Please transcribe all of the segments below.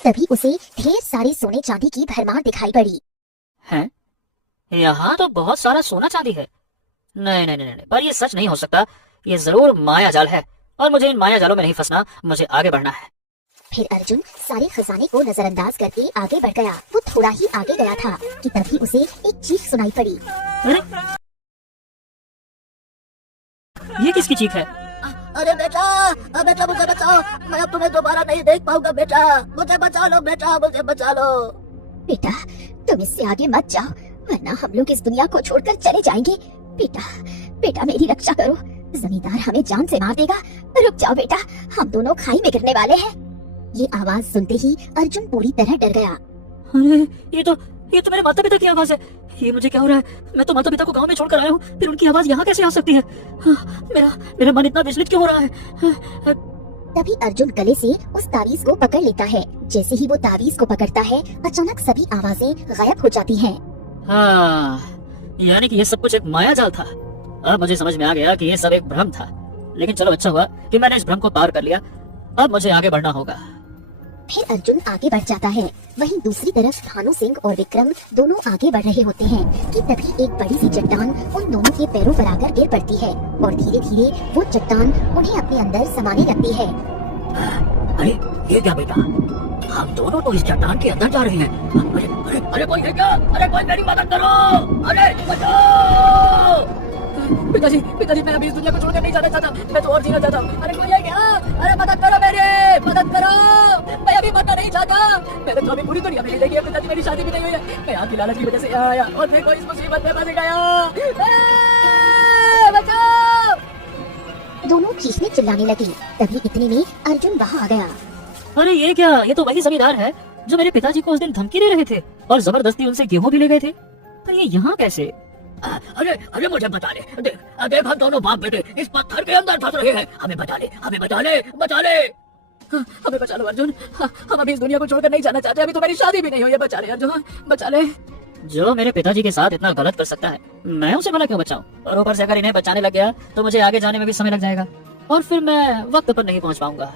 तभी उसे ढेर सारे सोने चांदी की भरमार दिखाई पड़ी। हैं? यहाँ तो बहुत सारा सोना चांदी है। नहीं नहीं नहीं नहीं, पर ये सच नहीं हो सकता। ये जरूर माया जाल है और मुझे इन माया जालों में नहीं फंसना, मुझे आगे बढ़ना है। फिर अर्जुन सारे खजाने को नजरअंदाज करके आगे बढ़ गया। वो थोड़ा ही आगे गया था कि तभी उसे एक चीख सुनाई पड़ी। अरे ये किसकी चीख है? अरे बेटा, बेटा मुझे बचाओ, मैं अब तुम्हें दोबारा नहीं देख पाऊंगा बेटा, मुझे बचा लो बेटा, मुझे बचा लो। बेटा तुम इससे आगे मत जाओ, वरना हम लोग इस दुनिया को छोड़कर चले जाएंगे। बेटा बेटा मेरी रक्षा करो, जमींदार हमें जान से मार देगा। रुक जाओ बेटा, हम दोनों खाई में गिरने वाले हैं। ये आवाज सुनते ही अर्जुन पूरी तरह डर गया। अरे ये तो मेरे माता पिता की आवाज है। ये मुझे क्या हो रहा है? मैं तो माता पिता को गांव में छोड़कर आया हूँ, फिर उनकी आवाज यहाँ कैसे आ सकती है? मेरा मन इतना विचलित क्यों हो रहा है? तभी अर्जुन गले से उस तावीज को पकड़ लेता है। जैसे ही वो तावीज को पकड़ता है, अचानक सभी आवाजें गायब हो जाती हैं। हाँ, यानी कि ये सब कुछ एक माया जाल था। अब मुझे समझ में आ गया कि ये सब एक भ्रम था। लेकिन चलो अच्छा हुआ कि मैंने इस भ्रम को पार कर लिया। अब मुझे आगे बढ़ना होगा। फिर अर्जुन आगे बढ़ जाता है। वहीं दूसरी तरफ भानु सिंह और विक्रम दोनों आगे बढ़ रहे होते हैं कि तभी एक बड़ी सी चट्टान उन दोनों के पैरों पर आकर गिर पड़ती है और धीरे धीरे वो चट्टान उन्हें अपने अंदर समाने लगती है। अरे ये क्या बेटा, हम दोनों तो इस चट्टान के अंदर जा रहे हैं। अरे अरे अरे कोई है क्या? अरे कोई मेरी मदद करो, अरे बचाओ। पिताजी मैं अभी इस दुनिया को छोड़कर नहीं जाना चाहता, मैं तो और जीना चाहता हूँ। अरे कोई है क्या? अरे मदद करो, मेरे मदद करो, मैं अभी मरना नहीं चाहता। मैंने तो अभी पूरी दुनिया में देखी है, पिताजी मेरी शादी भी नहीं हुई है। मैं आपकी लालच की वजह से आया और फिर कोई इस मुसीबत में फंस गया। बचाओ। दोनों चीखने चिल्लाने लगे। तभी इतने में अर्जुन वहाँ आ गया। अरे ये क्या? ये तो वही जमींदार है जो मेरे पिताजी को उस दिन धमकी दे रहे थे और जबरदस्ती उनसे गेहूं भी ले गए थे। पर ये यहाँ कैसे? अरे अरे मुझे बता ले, देख हम दोनों बाप बेटे इस पत्थर के अंदर फंस रहे हैं। हमें बचा ले, हमें बचा ले, बचा ले। हमें बचा लो अर्जुन, हम अभी इस दुनिया को छोड़कर नहीं जाना चाहते। अभी तो मेरी शादी भी नहीं हुई है। बचा ले अर्जुन, बचा ले। जो मेरे पिताजी के साथ इतना गलत कर सकता है, मैं उसे भला क्यों बचाऊं? और ऊपर से अगर इन्हें बचाने लग गया तो मुझे आगे जाने में भी समय लग जाएगा और फिर मैं वक्त पर नहीं पहुंच पाऊंगा।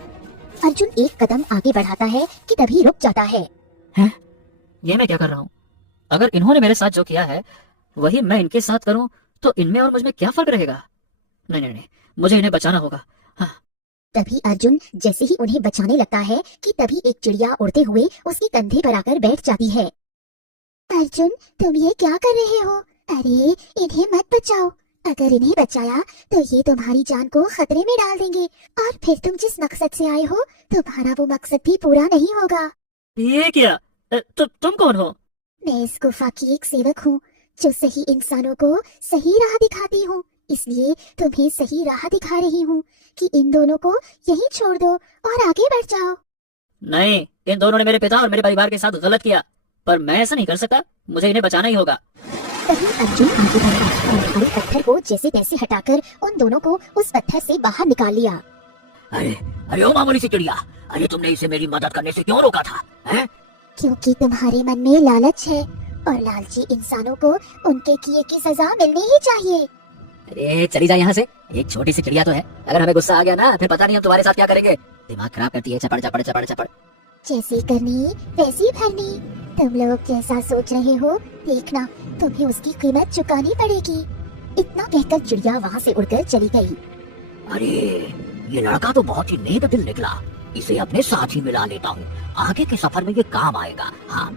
अर्जुन एक कदम आगे बढ़ाता है कि तभी रुक जाता है। हैं? ये मैं क्या कर रहा हूँ? अगर इन्होंने मेरे साथ जो किया है वही मैं इनके साथ करूं तो इनमें और मुझमें क्या फर्क रहेगा? नहीं नहीं नहीं, मुझे इन्हें बचाना होगा। हाँ। तभी अर्जुन जैसे ही उन्हें बचाने लगता है कि तभी एक चिड़िया उड़ते हुए उसके कंधे पर आकर बैठ जाती है। अर्जुन तुम ये क्या कर रहे हो? अरे इन्हें मत बचाओ, अगर इन्हें बचाया तो ये तुम्हारी जान को खतरे में डाल देंगे और फिर तुम जिस मकसद से आए हो तुम्हारा वो मकसद भी पूरा नहीं होगा। ये क्या? तुम कौन हो? मैं इस गुफा की एक सेवक हूँ जो सही इंसानों को सही राह दिखाती हूँ, इसलिए तुम्हें सही राह दिखा रही हूँ कि इन दोनों को यहीं छोड़ दो और आगे बढ़ जाओ। नहीं, इन दोनों ने मेरे पिता और मेरे परिवार के साथ गलत किया, पर मैं ऐसा नहीं कर सकता। मुझे इन्हें बचाना ही होगा। तभी अर्जुन आगे बढ़ा और भारी पत्थर को जैसे तैसे हटाकर उन दोनों को उस पत्थर से बाहर निकाल लिया। अरे अरे ओ मामूली सी चिड़िया, अरे तुमने इसे मेरी मदद करने से क्यों रोका था? हैं? क्योंकि तुम्हारे मन में लालच है और लालची इंसानों को उनके किए की सजा मिलनी ही चाहिए। अरे चली जा यहाँ से, एक छोटी सी चिड़िया तो है। अगर हमें गुस्सा आ गया ना फिर पता नहीं हम तुम्हारे साथ क्या करेंगे। दिमाग खराब करती है, चपड़ चपड़ चपड़ चपड़। जैसी करनी वैसी भरनी। तुम लोग कैसा सोच रहे हो, देखना तुम्हें उसकी कीमत चुकानी पड़ेगी। इतना कहकर चिड़िया वहाँ से उड़कर चली गई। अरे ये लड़का तो बहुत ही नेक दिल निकला, इसे अपने साथ ही मिला लेता हूँ, आगे के सफर में ये काम आएगा। हाँ।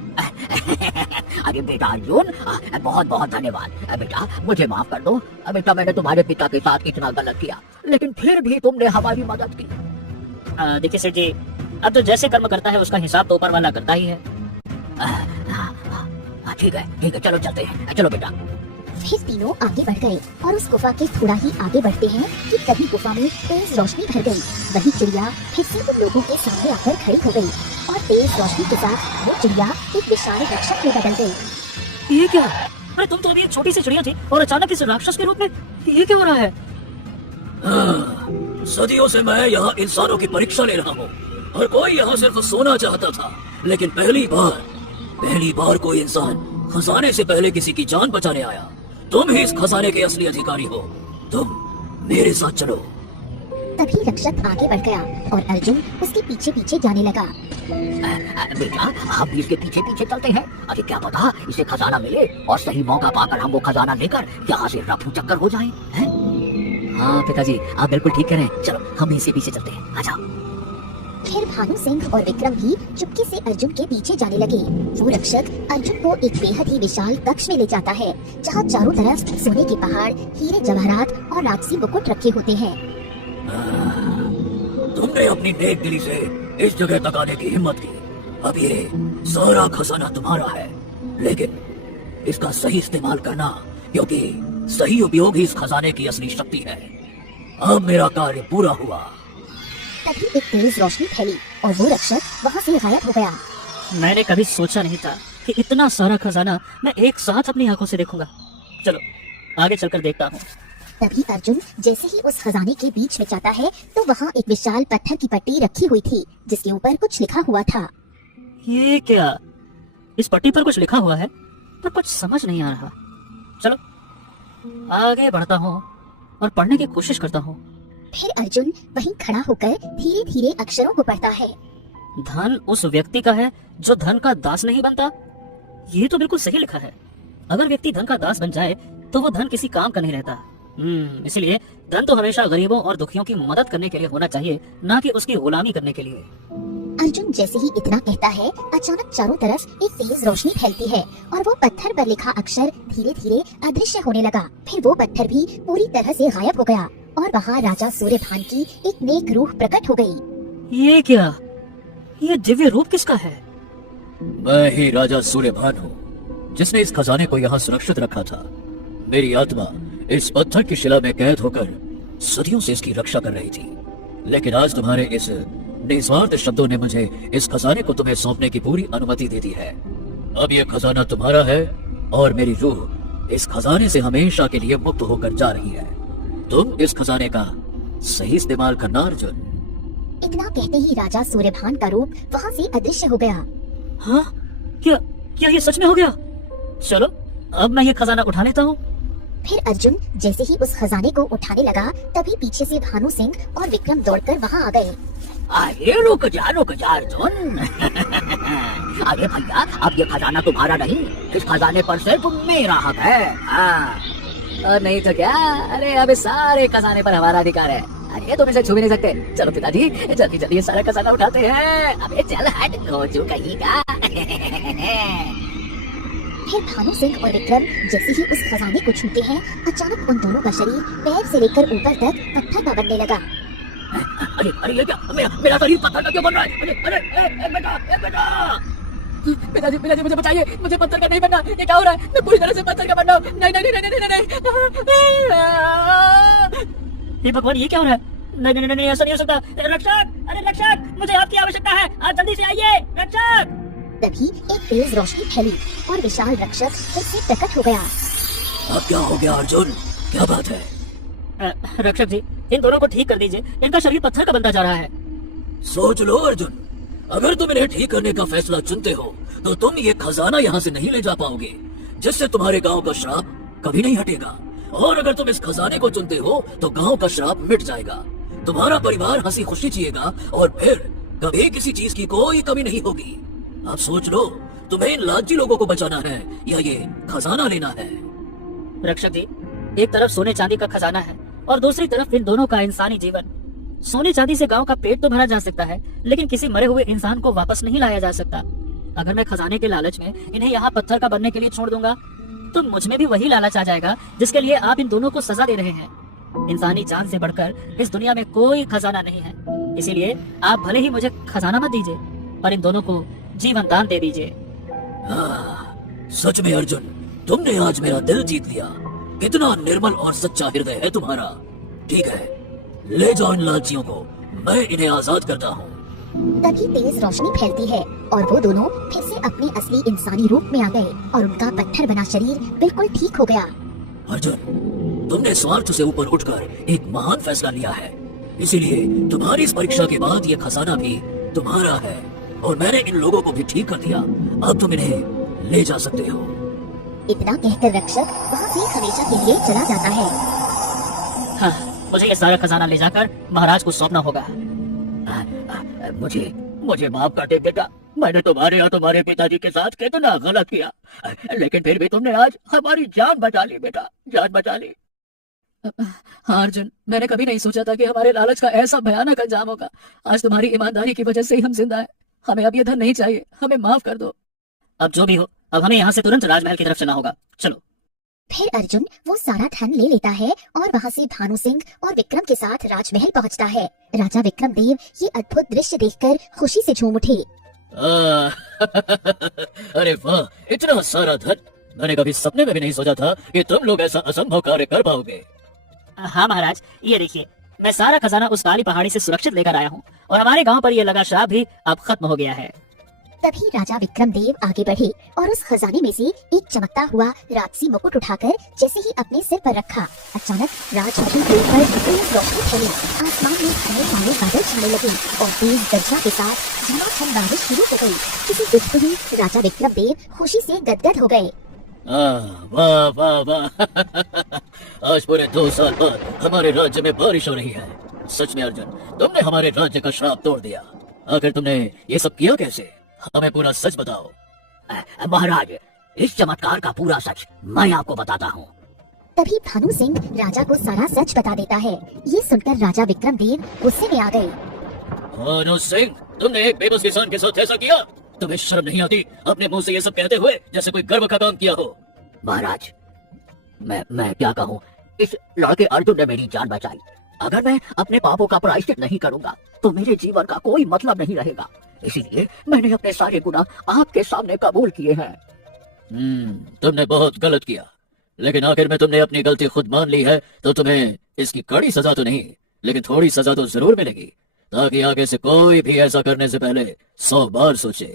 अरे बेटा अर्जुन, बहुत बहुत धन्यवाद। बेटा मुझे माफ कर दो। बेटा मैंने तुम्हारे पिता के साथ इतना गलत किया, लेकिन फिर भी तुमने हमारी मदद की। देखिए सेठ जी, अब तो जैसे कर्म करता है उसका हिसाब तो ऊपर वाला करता ही है। ठीक है चलो चलते हैं, चलो बेटा। फिर तीनों आगे बढ़ गए और उस गुफा के थोड़ा ही आगे बढ़ते हैं कि तभी गुफा में तेज रोशनी भर गई। वही चिड़िया फिर से उन लोगों के सामने आकर खड़ी हो गई और तेज रोशनी के साथ वो चिड़िया एक विशाल राक्षस में बदल गई। ये क्या? अरे तुम तो अभी एक छोटी सी चिड़िया थी और अचानक इस राक्षस के रूप में, ये क्या हो रहा है? सदियों से मैं यहाँ इंसानों की परीक्षा ले रहा हूँ। हर कोई यहाँ सिर्फ सोना चाहता था, लेकिन पहली बार कोई इंसान खजाने से पहले किसी की जान बचाने आया। तुम ही इस खजाने के असली अधिकारी हो, तुम मेरे साथ चलो। तभी रक्षक आगे बढ़ गया और अर्जुन उसके पीछे पीछे जाने लगा। बेटा आप भी इसके पीछे पीछे चलते हैं। अरे क्या पता इसे खजाना मिले और सही मौका पाकर हम वो खजाना लेकर यहाँ से रफू चक्कर हो जाए, हैं? हाँ पिताजी आप बिल्कुल ठीक कह रहे हैं, चलो हम इसी पीछे चलते हैं, आ जाओ। फिर भानु सिंह और विक्रम भी चुपके से अर्जुन के पीछे जाने लगे। वो रक्षक अर्जुन को एक बेहद ही विशाल कक्ष में ले जाता है, जहाँ चारों तरफ सोने के पहाड़, हीरे जवाहरात और राजसी मुकुट रखे होते हैं। तुमने अपनी नेक दिली से इस जगह तक आने की हिम्मत की। अब ये सारा खजाना तुम्हारा है, लेकिन इसका सही इस्तेमाल करना, क्योंकि सही उपयोग ही इस खजाने की असली शक्ति है। अब मेरा कार्य पूरा हुआ। तभी एक तेज रोशनी फैली और वो रक्षक वहाँ से गायब हो गया। मैंने कभी सोचा नहीं था कि इतना सारा खजाना मैं एक साथ अपनी आंखों से देखूंगा। चलो आगे चलकर देखता हूँ। तभी अर्जुन जैसे ही उस खजाने के बीच में जाता है तो वहाँ एक विशाल पत्थर की पट्टी रखी हुई थी, जिसके ऊपर कुछ लिखा हुआ था। ये क्या? इस पट्टी पर कुछ लिखा हुआ है पर कुछ समझ नहीं आ रहा। चलो आगे बढ़ता हूँ और पढ़ने की कोशिश करता हूँ। फिर अर्जुन वहीं खड़ा होकर धीरे धीरे अक्षरों को पढ़ता है। धन उस व्यक्ति का है जो धन का दास नहीं बनता। ये तो बिल्कुल सही लिखा है। अगर व्यक्ति धन का दास बन जाए तो वो धन किसी काम का नहीं रहता। इसलिए धन तो हमेशा गरीबों और दुखियों की मदद करने के लिए होना चाहिए, ना कि उसकी गुलामी करने के लिए। अर्जुन जैसे ही इतना कहता है, अचानक चारों तरफ एक तेज रोशनी फैलती है और वो पत्थर पर लिखा अक्षर धीरे धीरे अदृश्य होने लगा। फिर वो पत्थर भी पूरी तरह से गायब हो गया और वहाँ राजा सूर्यभान की एक नेक रूह प्रकट हो गई। ये क्या? ये दिव्य रूप किसका है? मैं ही राजा सूर्यभान हूँ, जिसने इस खजाने को यहाँ सुरक्षित रखा था। मेरी आत्मा इस पत्थर की शिला में कैद होकर सदियों से इसकी रक्षा कर रही थी, लेकिन आज तुम्हारे इस निस्वार्थ शब्दों ने मुझे इस खजाने को तुम्हें सौंपने की पूरी अनुमति दे दी है। अब ये खजाना तुम्हारा है और मेरी रूह इस खजाने से हमेशा के लिए मुक्त होकर जा रही है। तुम इस खजाने का सही इस्तेमाल करना अर्जुन। इतना कहते ही राजा सूर्यभान का रूप वहाँ से अदृश्य हो गया। हाँ? क्या ये सच में हो गया? चलो अब मैं ये खजाना उठा लेता हूँ। फिर अर्जुन जैसे ही उस खजाने को उठाने लगा, तभी पीछे से भानु सिंह और विक्रम दौड़कर वहाँ आ गए। अरे रुक जा अर्जुन। अरे भैया अब ये खजाना तुम्हारा नहीं, इस खजाने पर सिर्फ मेरा हक है। और नहीं तो क्या? अरे अब इस सारे खजाने पर हमारा अधिकार है। अरे तुम इसे छू भी नहीं सकते। चलो पिताजी जल्दी जल्दी ये सारा खजाना उठाते हैं। अबे चल हट खोजू कहीं का। फिर भानु सिंह और विक्रम जैसे ही उस खजाने को छूते हैं, अचानक उन दोनों का शरीर पैर से लेकर ऊपर तक पत्थर का बनने लगा। अरे ये क्या? मेरा शरीर पत्थर का क्यों बन रहा है? अरे बेटा पिताजी मुझे बचाइए, मुझे पत्थर का नहीं बनना। ये क्या हो रहा है? मैं पूरी तरह से पत्थर का बन रहा हूँ। नहीं। हे भगवान ये क्या हो रहा है? नहीं ऐसा नहीं हो सकता। रक्षक, अरे रक्षक, मुझे आपकी आवश्यकता है, आप जल्दी से आइए रक्षक। तभी एक तेज रोशनी फैली और विशाल रक्षक फिर से प्रकट हो गया। अब क्या हो गया अर्जुन? क्या बात है? रक्षक जी इन दोनों को ठीक कर दीजिए, इनका शरीर पत्थर का बनता जा रहा है। सोच लो अर्जुन, अगर तुम इन्हें ठीक करने का फैसला चुनते हो तो तुम ये खजाना यहाँ से नहीं ले जा पाओगे, जिससे तुम्हारे गांव का श्राप कभी नहीं हटेगा। और अगर तुम इस खजाने को चुनते हो तो गांव का श्राप मिट जाएगा, तुम्हारा परिवार हंसी खुशी जिएगा और फिर कभी किसी चीज की कोई कमी नहीं होगी। अब सोच लो, तुम्हें इन लालची लोगों को बचाना है या ये खजाना लेना है? रक्षक जी एक तरफ सोने चांदी का खजाना है और दूसरी तरफ इन दोनों का इंसानी जीवन। सोने चांदी से गांव का पेट तो भरा जा सकता है, लेकिन किसी मरे हुए इंसान को वापस नहीं लाया जा सकता। अगर मैं खजाने के लालच में इन्हें यहाँ पत्थर का बनने के लिए छोड़ दूंगा तो मुझ में भी वही लालच आ जाएगा जिसके लिए आप इन दोनों को सजा दे रहे हैं। इंसानी जान से बढ़कर इस दुनिया में कोई खजाना नहीं है, इसीलिए आप भले ही मुझे खजाना मत दीजिए पर इन दोनों को जीवन दान दे दीजिए। सच में अर्जुन, तुमने आज मेरा दिल जीत लिया। कितना निर्मल और सच्चा हृदय है तुम्हारा। ठीक है, ले जाओ इन लालचियों को, मैं इन्हें आजाद करता हूँ। तभी तेज रोशनी फैलती है और वो दोनों फिर से अपने असली इंसानी रूप में आ गए और उनका पत्थर बना शरीर बिल्कुल ठीक हो गया। अर्जुन, तुमने स्वार्थ से ऊपर उठकर एक महान फैसला लिया है, इसीलिए तुम्हारी इस परीक्षा के बाद ये खजाना भी तुम्हारा है और मैंने इन लोगों को भी ठीक कर दिया। अब तुम इन्हें ले जा सकते हो। इतना कहकर रक्षक वहाँ से हमेशा के लिए चला जाता है। हाँ मुझे ये सारा खजाना ले जाकर महाराज को सौंपना होगा। मुझे मुझे माफ कर दे बेटा, मैंने तुम्हारे और तुम्हारे पिताजी के साथ कितना गलत किया, लेकिन फिर भी तुमने आज हमारी जान बचा ली बेटा, जान बचा ली। हाँ अर्जुन, मैंने कभी नहीं सोचा था कि हमारे लालच का ऐसा भयानक अंजाम होगा। आज तुम्हारी ईमानदारी की वजह से ही हम जिंदा हैं। हमें अब ये धन नहीं चाहिए, हमें माफ कर दो। अब जो भी हो, अब हमें यहाँ से तुरंत राजमहल की तरफ चलना होगा। चलो। फिर अर्जुन वो सारा धन ले लेता है और वहाँ से भानु सिंह और विक्रम के साथ राजमहल पहुँचता है। राजा विक्रम देव ये अद्भुत दृश्य देखकर खुशी से झूम उठे। अरे वाह, इतना सारा धन! मैंने कभी सपने में भी नहीं सोचा था कि तुम लोग ऐसा असंभव कार्य कर पाओगे। हाँ महाराज, ये देखिए, मैं सारा खजाना उस काली पहाड़ी से सुरक्षित लेकर आया हूँ और हमारे गांव पर ये लगा श्राप भी अब खत्म हो गया है। तभी राजा विक्रम देव आगे बढ़े और उस खजाने में से एक चमकता हुआ राजसी मुकुट उठाकर जैसे ही अपने सिर पर रखा, अचानक राजमहल के ऊपर तेज रोशनी फैली, आसमान में घने काले बादल छाने लगे और तेज गर्जना के साथ झमाझम बारिश शुरू हो गई। किसी देखते ही राजा विक्रम देव खुशी से गदगद हो गए। वाह वाह वाह आज पूरे 2 साल बाद हमारे राज्य में बारिश हो रही है। सच में अर्जुन, तुमने हमारे राज्य का श्राप तोड़ दिया। आखिर तुमने ये सब किया कैसे? हमें पूरा सच बताओ। महाराज, इस चमत्कार का पूरा सच मैं आपको बताता हूँ। तभी भानु सिंह राजा को सारा सच बता देता है। ये सुनकर राजा विक्रम देव गुस्से में आ गए। भानु सिंह, तुमने एक बेबस किसान के साथ ऐसा किया? तुम्हें शर्म नहीं आती अपने मुंह से ये सब कहते हुए, जैसे कोई गर्व का काम किया हो? महाराज, मैं क्या कहूँ, इस लड़के अर्जुन ने मेरी जान बचाई। अगर मैं अपने पापों का प्रायश्चित नहीं करूँगा तो मेरे जीवन का कोई मतलब नहीं रहेगा। इसीलिए मैंने अपने सारे गुनाह आपके सामने कबूल किए हैं। तुमने बहुत गलत किया, लेकिन आखिर में तुमने अपनी गलती खुद मान ली है, तो तुम्हें इसकी कड़ी सजा तो नहीं, लेकिन थोड़ी सजा तो जरूर मिलेगी, ताकि आगे से कोई भी ऐसा करने से पहले 100 बार सोचे।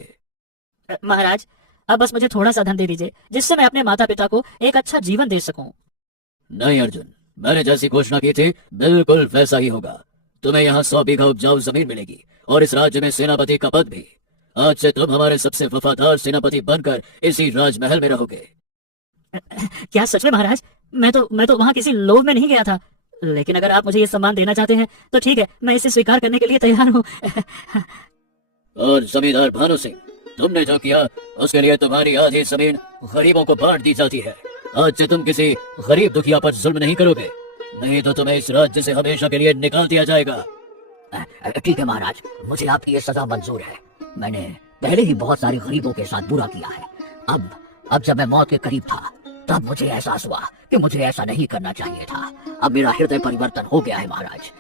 महाराज, अब बस मुझे थोड़ा सा धन दे दीजिए, जिससे मैं अपने माता पिता को एक अच्छा जीवन दे सकूं। नहीं अर्जुन, मैंने जैसी घोषणा की थी बिल्कुल वैसा ही होगा। तुम्हें यहाँ 100 बीघा उपजाऊ जमीन मिलेगी और इस राज्य में सेनापति का पद भी। आज से तुम हमारे सबसे वफादार सेनापति बनकर इसी राजमहल में रहोगे। क्या सच में महाराज? मैं तो वहाँ किसी लोभ में नहीं गया था, लेकिन अगर आप मुझे ये सम्मान देना चाहते हैं तो ठीक है, मैं इसे स्वीकार करने के लिए तैयार हूँ। और जमींदार भानु सिंह, तुमने जो किया उसके लिए तुम्हारी आधी जमीन गरीबों को बांट दी जाती है। आज से तुम किसी गरीब दुखिया पर जुल्म नहीं करोगे, नहीं तो तुम्हें इस राज्य से हमेशा के लिए निकाल दिया जाएगा। ठीक है महाराज, मुझे आपकी ये सजा मंजूर है। मैंने पहले ही बहुत सारे गरीबों के साथ बुरा किया है। अब जब मैं मौत के करीब था तब मुझे एहसास हुआ कि मुझे ऐसा नहीं करना चाहिए था। अब मेरा हृदय परिवर्तन हो गया है महाराज।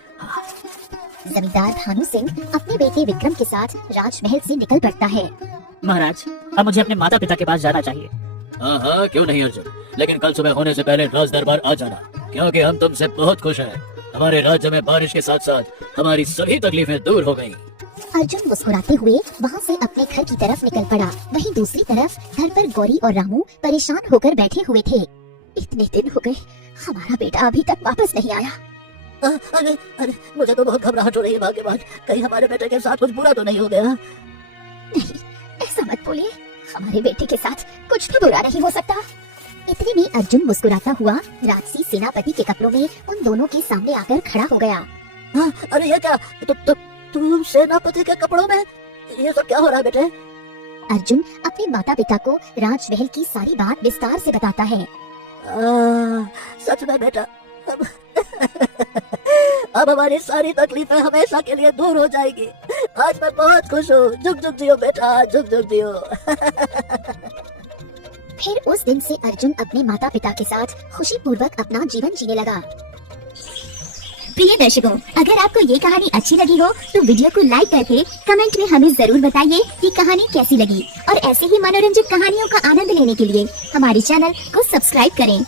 जमींदार भानु सिंह अपने बेटे विक्रम के साथ राजमहल से निकल पड़ता है। महाराज, अब मुझे अपने माता पिता के पास जाना चाहिए। हाँ, क्यों नहीं अर्जुन, लेकिन कल सुबह होने से पहले राज दरबार आ जाना, क्योंकि हम तुमसे बहुत खुश हैं। हमारे राज्य में बारिश के साथ साथ हमारी सभी तकलीफें दूर हो गयी। अर्जुन मुस्कुराते हुए वहाँ से अपने घर की तरफ निकल पड़ा। वहीं दूसरी तरफ घर पर गौरी और रामू परेशान होकर बैठे हुए थे। इतने दिन हो गए, हमारा बेटा अभी तक वापस नहीं आया। अरे मुझे तो बहुत घबराहट हो रही है भाग्यवान, कहीं हमारे बेटे के साथ कुछ बुरा तो नहीं हो गया? नहीं, ऐसा मत बोलिए, हमारे बेटे के साथ कुछ भी बुरा नहीं हो सकता। इतने में अर्जुन मुस्कुराता हुआ राजसी सेनापति के कपड़ों में उन दोनों के सामने आकर खड़ा हो गया। अरे ये क्या, तुम सेनापति के कपड़ों में? ये सब क्या हो रहा है बेटे? अर्जुन अपने माता पिता को राजमहल की सारी बात विस्तार से बताता है। सच में बेटा, अब हमारी सारी तकलीफें हमेशा के लिए दूर हो जाएगी। आज मैं बहुत खुश हूँ। जुग जुग जियो बेटा, जुग जुग जियो। फिर उस दिन से अर्जुन अपने माता पिता के साथ खुशी पूर्वक अपना जीवन जीने लगा। प्रिय दर्शकों, अगर आपको ये कहानी अच्छी लगी हो तो वीडियो को लाइक करके कमेंट में हमें जरूर बताइए कि कहानी कैसी लगी, और ऐसे ही मनोरंजक कहानियों का आनंद लेने के लिए हमारे चैनल को सब्सक्राइब करें।